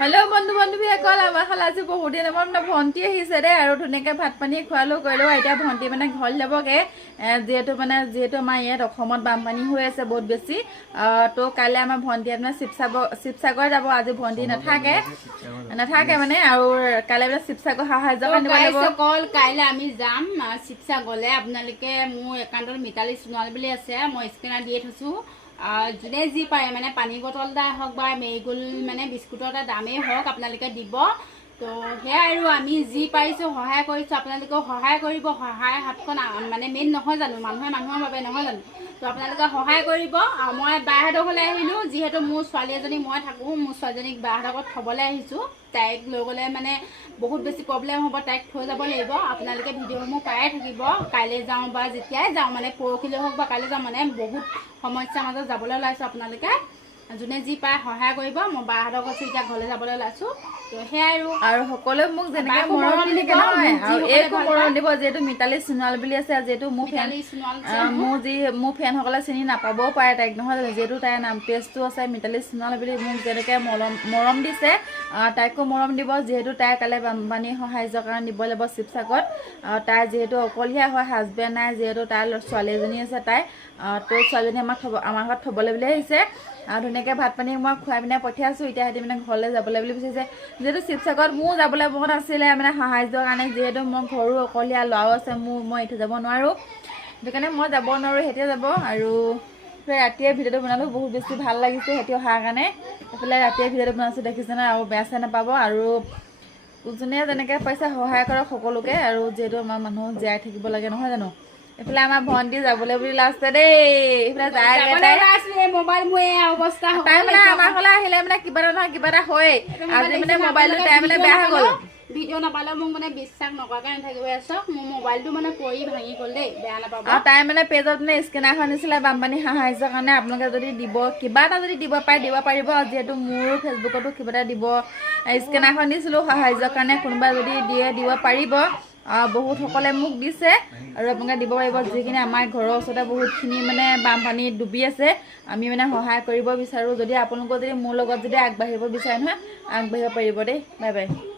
hello बंधु बान्धवीসকল আমাৰ খালা আজি বহুত দিনৰ মূৰত ভণ্টি আহিছে দে আৰু ধুনীয়াকৈ ভাত পানী খোৱালো কৰিলো এতিয়া ভণ্টি মানে ঘৰ যাবগে যেহেতু আমাৰ ইয়াত অসমত বানপানী হৈ আছে বহুত বেছি তো কাইলৈ আমাৰ ভণ্টি মানে শিৱসাগৰ যাব আজি ভণ্টি নাথাকে মানে আৰু কাইলৈ মানে শিৱসাগৰ সাহায্য আনিব লাগিব কাইলৈ আমি যাম শিৱসাগৰলৈ আপোনালোকে মোৰ একাউণ্টত মিতালী সোণোৱাল বুলি আছে মই স্কেনাৰ দিয়ে থৈছো যোনে যি পাৰে মানে পানী বটল এটা হওক বা মেৰিগোল মানে বিস্কুটৰ এটা দামেই হওক আপোনালোকে দিব তো সেয়া আৰু আমি যি পাৰিছোঁ সহায় কৰিছোঁ আপোনালোকেও সহায় কৰিব সহায় হাতখন মানে মেইন নহয় জানো মানুহে মানুহৰ বাবে নহয় জানো তো আপোনালোকে সহায় কৰিব মই বাহঁতৰ ঘৰলৈ আহিলোঁ যিহেতু মোৰ ছোৱালী এজনী মই থাকোঁ মোৰ ছোৱালীজনীক বাহঁতৰ ঘৰত থ'বলৈ আহিছোঁ তাইক লৈ গ'লে মানে বহুত বেছি প্ৰব্লেম হ'ব তাইক থৈ যাব লাগিব আপোনালোকে ভিডিঅ'সমূহ পায়ে থাকিব কাইলৈ যাওঁ বা যেতিয়াই যাওঁ মানে পৰহিলৈ হওক বা কাইলৈ যাওঁ মানে বহুত সমস্যাৰ মাজত যাবলৈ ওলাইছোঁ আপোনালোকে যোনে যি পায় সহায় কৰিব মই বাহঁতৰ ঘৰত এতিয়া ঘৰলৈ যাবলৈ ওলাইছোঁ তো সেয়াই আৰু সকলোৱে মোক যেনেকৈ মৰম দিয়ে নহয় আৰু এইকো মৰম দিব যিহেতু মিতালী সোণোৱাল বুলি আছে যিহেতু মোৰ ফেনসকলে চিনি নাপাবও পাৰে তাইক নহয় যিহেতু তাইৰ নাম পেজটো আছে মিতালী সোণোৱাল বুলি মোক যেনেকৈ মৰম দিছে তাইকো মৰম দিব যিহেতু তাই কাইলৈ বানপানী সাহায্যৰ কাৰণে দিব লাগিব শিৱসাগৰত তাই যিহেতু অকলীয়া হয় হাজবেণ্ড নাই যিহেতু তাইৰ ছোৱালী এজনী আছে তাই তো ছোৱালীজনী আমাৰ ঘৰত থ'বলৈ বুলি আহিছে আৰু ধুনীয়াকৈ ভাত পানী মই খুৱাই পিনে পঠিয়াইছোঁ এতিয়া সিহঁতি মানে ঘৰলৈ যাবলৈ বুলি বিচাৰিছে যিহেতু শিৱসাগৰত মোৰ যাবলৈ মন আছিলে মানে সাহায্যৰ কাৰণে যিহেতু মই ঘৰো অকলীয়া ল'ৰাও আছে মই এৰি যাব নোৱাৰোঁ সেইটো কাৰণে মই যাব নোৱাৰোঁ সিহঁতে যাব আৰু ৰাতিয়ে ভিডিঅ'টো বনালোঁ বহুত বেছি ভাল লাগিছে সিহঁতি অহাৰ কাৰণে এইফালে ৰাতিয়ে ভিডিঅ'টো বনাইছোঁ দেখিছেনে আৰু বেয়া চেয়া নাপাব আৰু যোনে যেনেকৈ পইচা সহায় কৰক সকলোকে আৰু যিহেতু আমাৰ মানুহ জীয়াই থাকিব লাগে নহয় জানো এইফালে আমাৰ ভণ্টি যাবলৈ বুলি লাষ্টে দেই এইফালে তাই মানে আমাৰ ঘৰলৈ আহিলে মানে কিবা এটা নহয় কিবা এটা হয় আজি মানে মোবাইলটো তাই মানে বেয়া হৈ গ'ল ভিডিঅ' নাপালেও মোক মানে বিশ্বাস নকৰাকৈ নাথাকিব চাওক মোৰ মোবাইলটো মানে পৰি ভাঙি গ'ল দেই বেয়া নাপাব আৰু তাই মানে পেজত মানে স্কেনাৰখন দিছিলে বানপানী সাহায্যৰ কাৰণে আপোনালোকে যদি দিব কিবা এটা যদি দিব পাৰে দিব পাৰিব যিহেতু মোৰ ফেচবুকতো কিবা এটা দিব স্কেনাৰখন দিছিলোঁ সাহায্যৰ কাৰণে কোনোবা যদি দিব পাৰিব বহুতসকলে মোক দিছে আৰু আপোনালোকে দিব পাৰিব যিখিনি আমাৰ ঘৰৰ ওচৰতে বহুতখিনি মানে বানপানীত ডুবি আছে আমি মানে সহায় কৰিব বিচাৰোঁ যদি আপোনালোকৰ যদি মোৰ লগত যদি আগবাঢ়িব বিচাৰে নহয় আগবাঢ়িব পাৰিব দেই বাই বাই